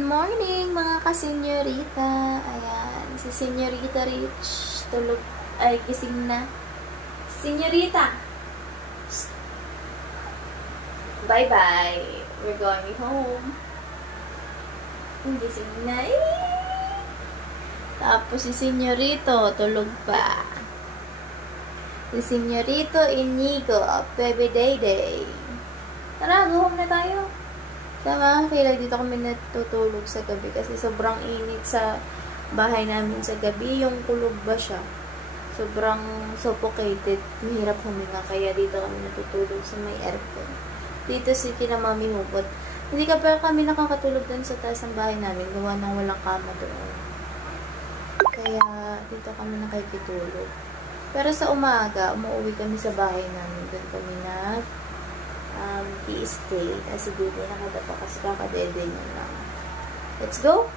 Good morning mga ka-senyorita. Ayan, si Senyorita Rich tulog, ay gising na. Senyorita! Bye-bye. We're going home. Gising na Tapos si Senyorito tulog pa. Si Senyorito Inigo, Bebe Day Day. Tara, go home na tayo. Tama, kailan dito kami natutulog sa gabi kasi sobrang init sa bahay namin sa gabi. Yung kulog ba siya? Sobrang suffocated. Mahirap huminga kaya dito kami natutulog sa may aircon. Dito si kina Mami Hugot. Hindi ka pa kami nakakatulog dun sa taas ng bahay namin. Gawa ng walang kama doon. Kaya dito kami nakikitulog. Pero sa umaga, umuwi kami sa bahay namin. Doon kami stay kasi dito nakadapa kasi kakadede nyo lang. Let's go!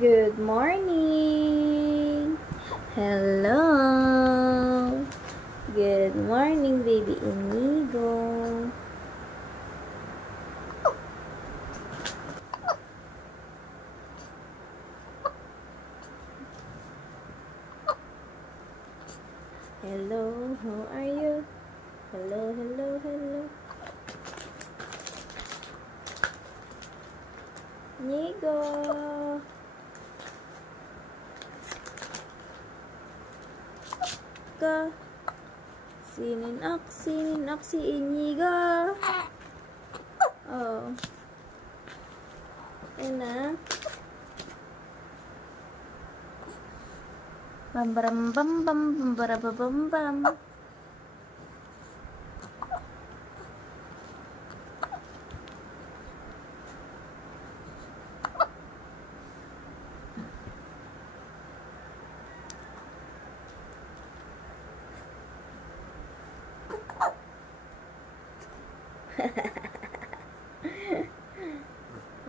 Good morning! Hello! Good morning, baby Inigo! Hello, how are you? Hello, hello, hello. Inigo. Ka. Sininak si Inigo. Oh. Ayan na. Bam bam bam bam bam bam bam.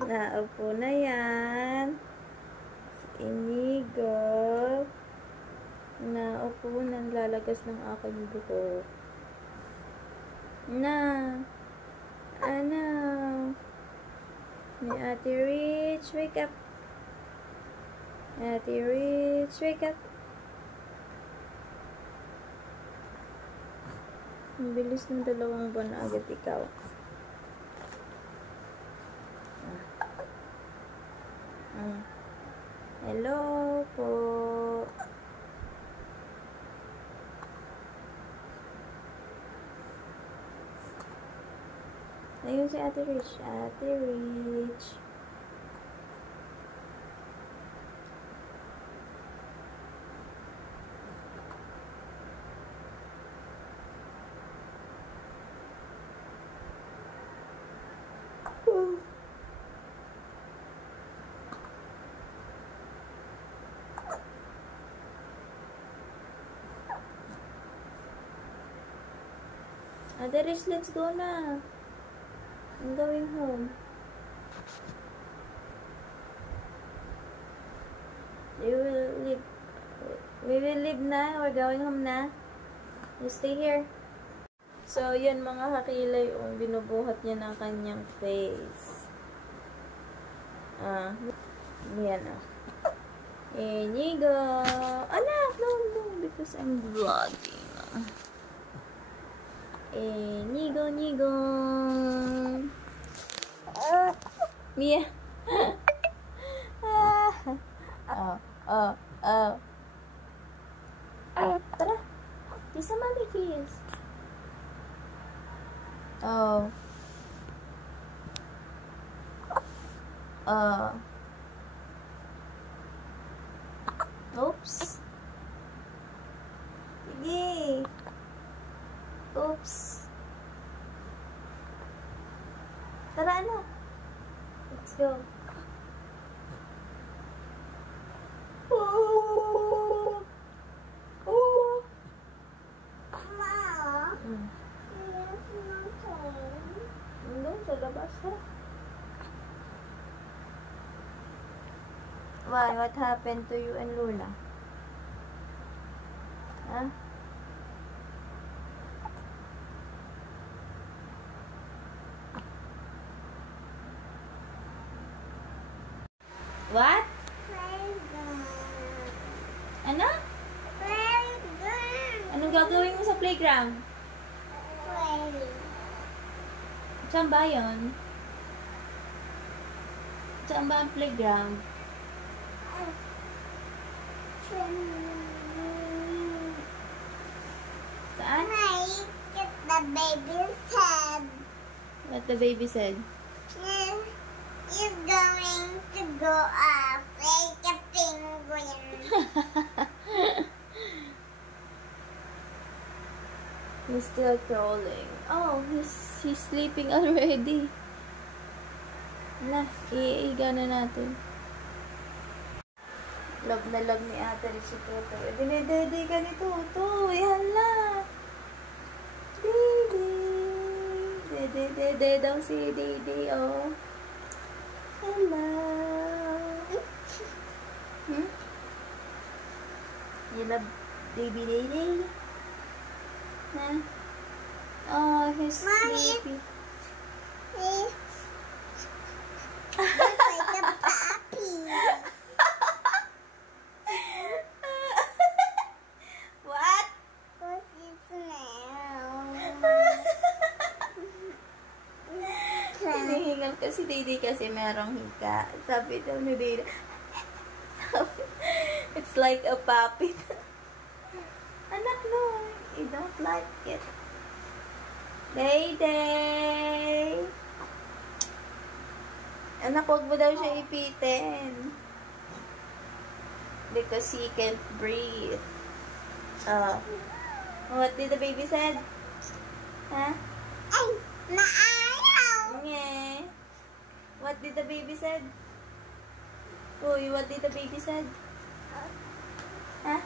Naupo na yan. Inigo. Naupo na, lalagas ng aking buhok. Na. Ano? Ni Ate Rich, wake up. Ate Rich, wake up. Ang bilis ng 2 buwan na agad ikaw. Hello po. Ayun si Ate Rich. Ate Rich. Ate Rich, let's go na. I'm going home. We will leave na. We're going home na. You stay here. So, yun mga kakilay, binubuhat niya ng kanyang face. Yan Inigo. Anak, no, because I'm vlogging. Inigo. Mia. Tara. Kiss a mommy kiss. Oops. Sige. Oops. Tara, anak. Let's go. Doon sa labas, ha? Why? What happened to you and Luna? Huh? What? Ano? Anong gagawin mo sa playground? Saan ba yun? Saan ba ang playground? Saan? The baby said. What the baby said? He's going to go up like a penguin. He's still crawling. Oh, he's sleeping already. Na, iiga na natin. Love na love ni ate rin si Toto. Dinedede ka ni Toto. Yan na. Dede. Dede daw si Dede, oh. Hello. You love baby Dede? Huh? Oh, he's sleepy. He's like a puppy. What? What's his name? Hinihingal kasi Dede kasi merong hika. Sabi daw ni Dede, it's like a puppy. Anak, no. I don't like it. Dede! Anak, huwag mo daw siya ipitin. Because he can't breathe. What did the baby said? Huh? Ay, naayaw! Yeah. What did the baby said? Uy, what did the baby said? Huh?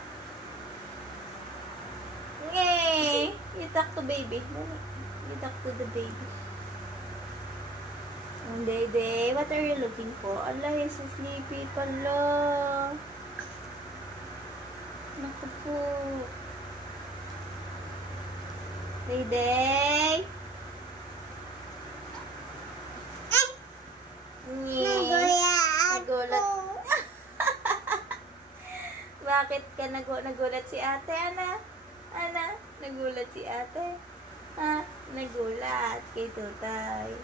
Yay! You talk to baby. You talk to the baby. Dede, what are you looking for? Allah, he's sleepy pala. Naku po. Dede! Nagulat. Bakit ka nagulat si ate, Ana? Ana, nagulat si ate. Ha? Nagulat kay Tutay.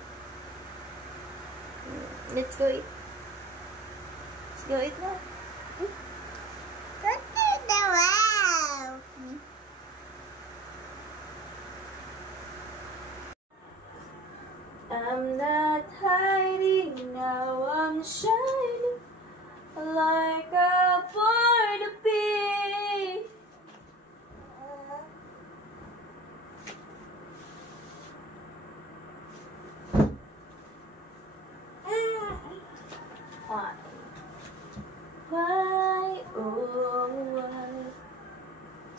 Let's go eat. Let's go eat na. Go to the well. I'm not hiding now, I'm shining like a bird to be. Why, oh why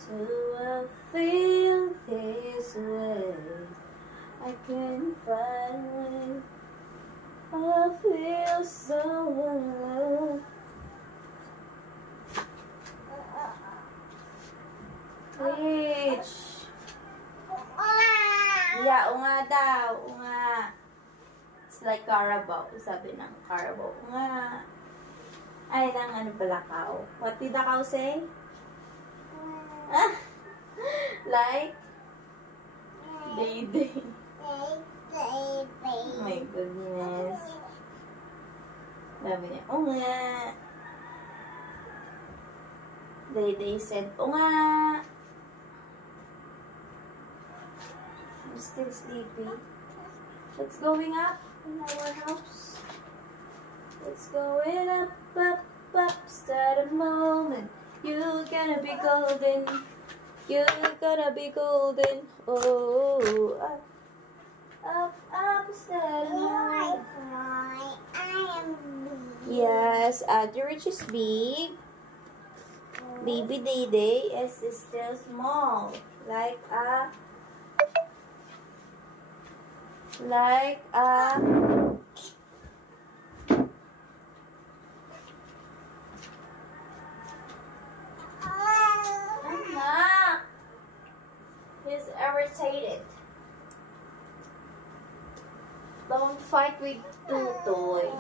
do I feel this way? I can't find a way. I feel so alone. Rich. Yeah, unga daw. Unga. It's like Carabao. Sabi ng Carabao. Unga. Ay, ng ano pala cow. What did the cow say? Like? Day. Oh my goodness. Sabi niya, o nga. Day said, o nga. I'm still sleepy. What's going up in our house? What's going up, start a moment. You're gonna be golden. You're gonna be golden. Oh, up, start a moment. I am big. Yes, Rich is big. Baby Dede is still small. Like a he's irritated. Don't fight with Tutoy.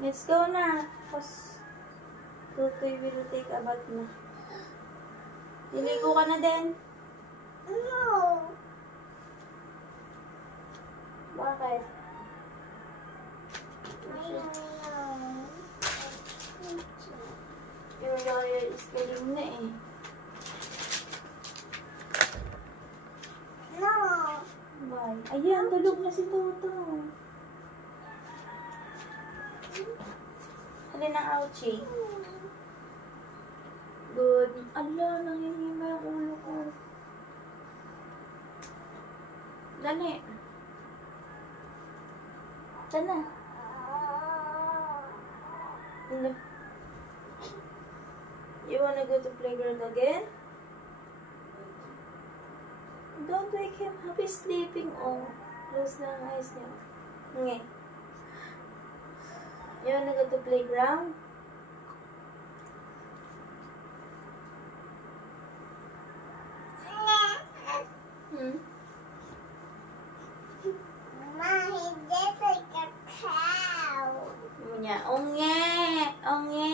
Let's go na. Tapos, Tutoy will take a bath na. Liligo ka na din. No. Bakit? Yung Royal is galing na eh. No. Bye. Ayan, tulog na si Toto. Alin ang ouchie? Good. Ala, nangingima yung ulo ko. Dali. Sana. Ano? You wanna go to playground again? Don't wake him up. He's sleeping. Oh, close na ang eyes niya. Okay. You wanna go to playground? Hmm? Ma, he's just like a cow. Niya, onge! Onge!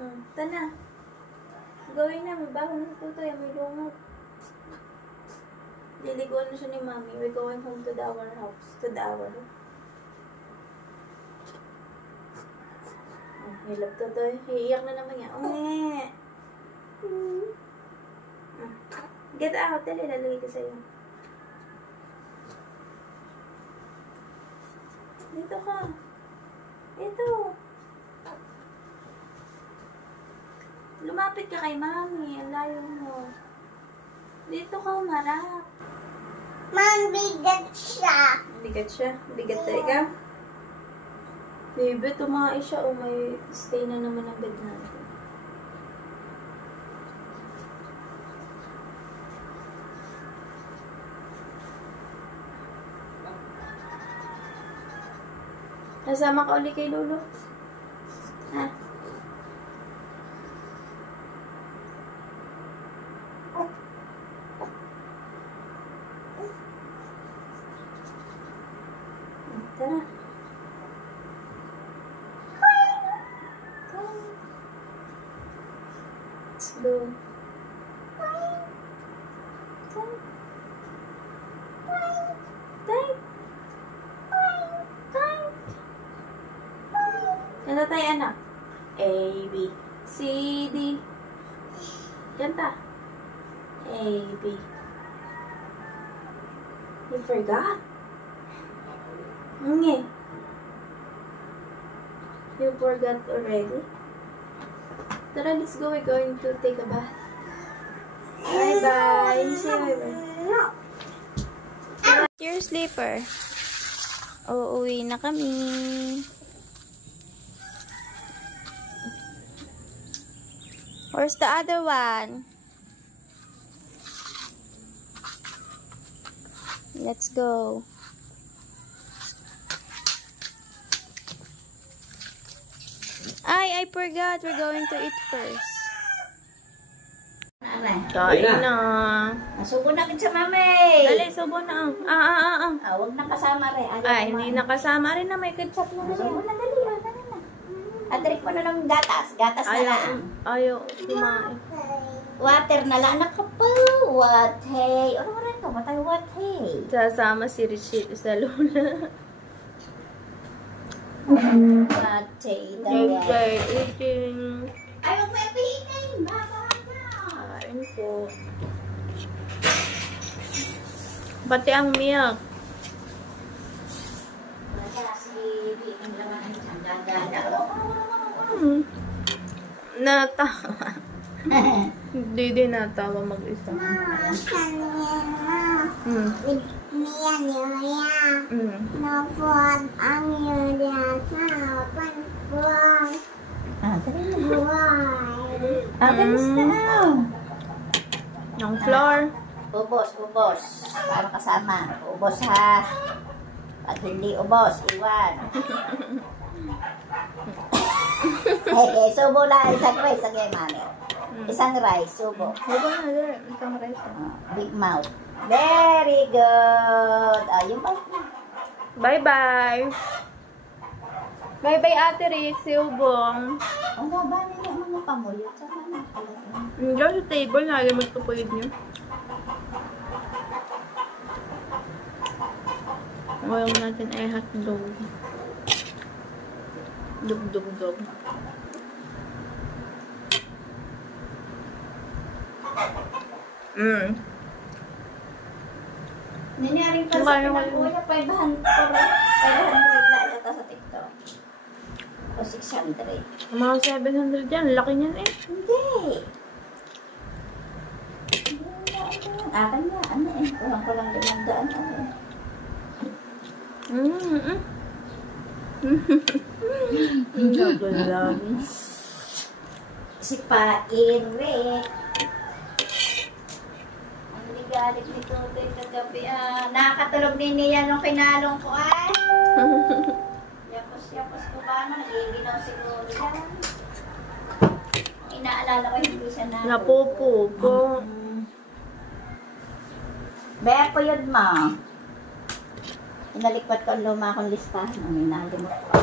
Ito na. Gawin na, may bago na tutoy, may lungot. Liliguan na siya ni Mami. We're going home to our house. Oh, hilap tutoy. Iiyak na naman niya. Onge! Get out. Dali, lalagay ko sa'yo. Dito ka. Ito. Lumapit ka kay Mami. Ang layo mo. Dito ka umarap. Mom, bigat siya. Bigat siya? Bigat talaga? Baby, tumae siya. O may stay na naman ang bed natin. Nasama ka uli kay Lolo? Ha? Tara. Let's go. Kanta tayo, anak. A, B, C, D. Kanta. A, B. You forgot? Nge. You forgot already? Tara, let's go. We're going to take a bath. Bye-bye. Say bye-bye. Your sleeper. Uuwi na kami. Where's the other one? Let's go. I forgot. We're going to eat first. Kain na. Nasubo na sa mami. Dali, subo na. Huwag na kasama rin. Hindi nakasama rin na may ketchup na rin. Nasubo na, dali. Dali na. Atrik mo na ng gatas. Gatas na lang. Ayaw, kumain. Water na lang. Anak ka pa. Watay. Ano mo rin ito? Watay, watay. Sasama si Richie sa Lola. Watay. They're eating. Ay, huwag may pihin. Baba na. Kain po. Pati ang milk. Natawa. Hindi din natawa mag-isa. Napon ang yun sa panbuwan. Bilis na. Yung floor. Ubos. Para kasama. Ubos ha. Pag hindi ubos, iwan. Subo na. Isang rice. Sige, mami. Isang rice. Subo. Subo na, dali. Isang rice. Big mouth. Very good. Yung mouth na. Bye-bye. Bye-bye, Ate Rick. Silbong. Ano ba niya mga pamulot? Saan na pala? Diyan sa table, nalimot ko po yun niyo. Ngayon natin ay hotdog. Dug-dug-dug. Nanyaring pa sa pinakuya, 500 na ata sa TikTok. O 600. Mga 700 yan. Laki niyan eh. Hindi. Akin nga, ano eh. Kulang-kulang 500 ano eh. Si Paire. Ang ligalit ni Tutoy kagabi. Nakakatulog din niya nung kinalong ko ay. Yapos ko ba? Nagiginaw siguro yan. Inaalala ko hindi siya na. Napupugo. Bea po yun ma. Inalikwat ko ang luma akong listahan. Ang inalimot ko.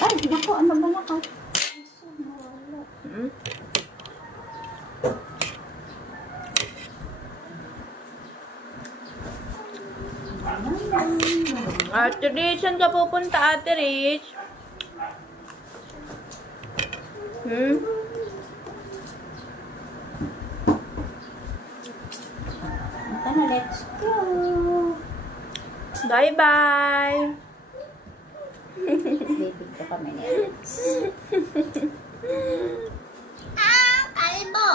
Ay, naku, ano ba na ka? Ate Rich, saan ka pupunta, Ate Rich? Ito na, let's go. Bye-bye. Bibig ko kami ni Alex. Kalbo!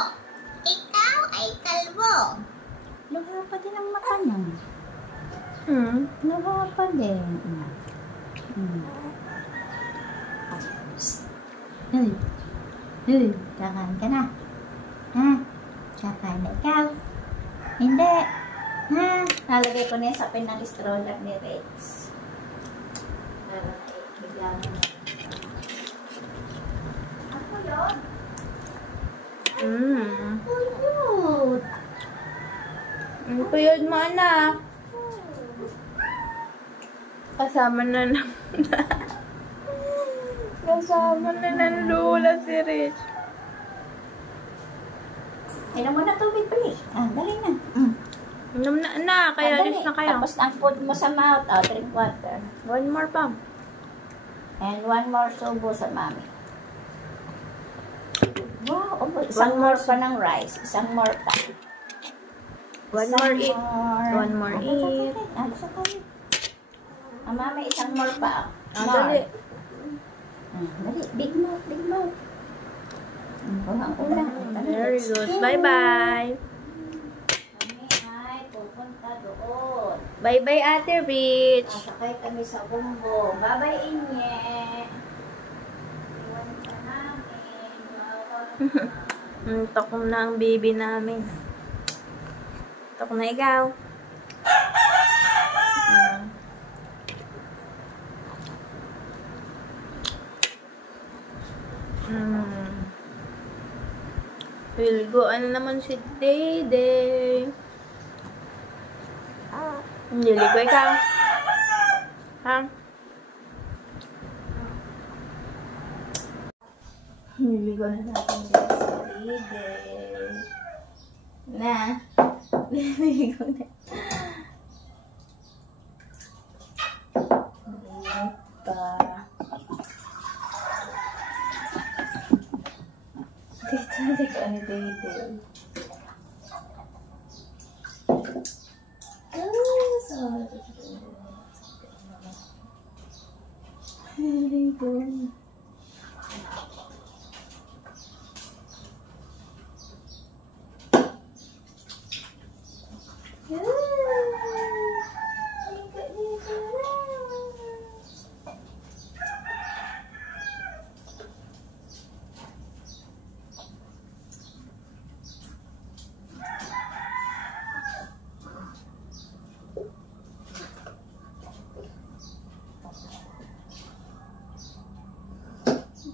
Ikaw ay kalbo! Luha pa din ang mata niya. Luha pa din. Kakain ka na. Ha? Kakain na ikaw. Hindi. Ha? Nalagay ko na sa pinang stroller ni Rex. Bigyan mo na. Ako yun? Puyod. Puyod mo, anak. Kasama na ng kasama na ng lula si Rich. Inom mo na tubig, please. Dali na. Inom na, anak. Kaya alis na kayo. Tapos ang food mo sa mouth. Drink water. One more pa. And one more subo sa mami. Wow, isang One more more pa ng rice. Isang more pa. One more eat. One more eat. Basta tayo. Mami, isang more pa. Dali. Dali. Big mouth, big mouth. Ang ulang. Very good. Bye-bye. Kami ay pupunta doon. Bye-bye, Ate Rich. Sasakay kami sa bumbo. Bye-bye, Inye. Iwan ka namin. Takom na ang baby namin. Takom na ikaw. Pilgoan naman si Dede. Niligo ikaw. Ha? Niligo na natin si Dede. Na. Niligo na. Dito ko ni Dede. Very good.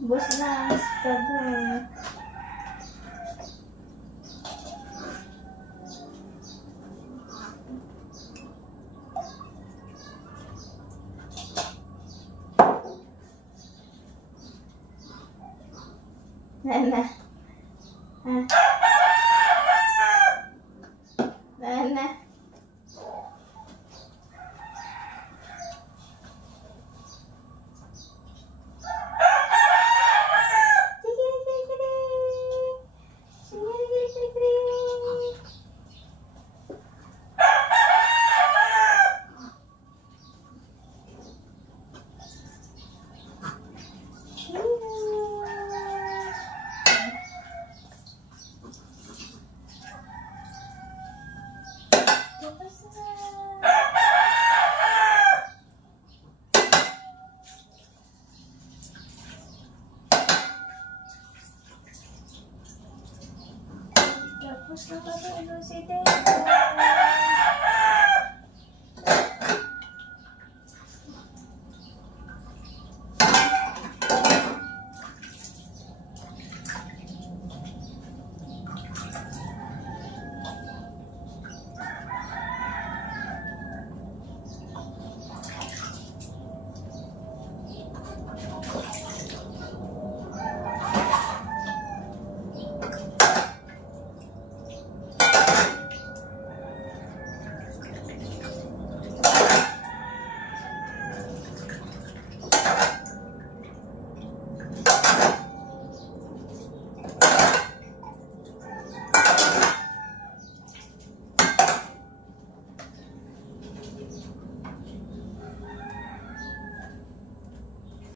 Bus na, sabon. Na.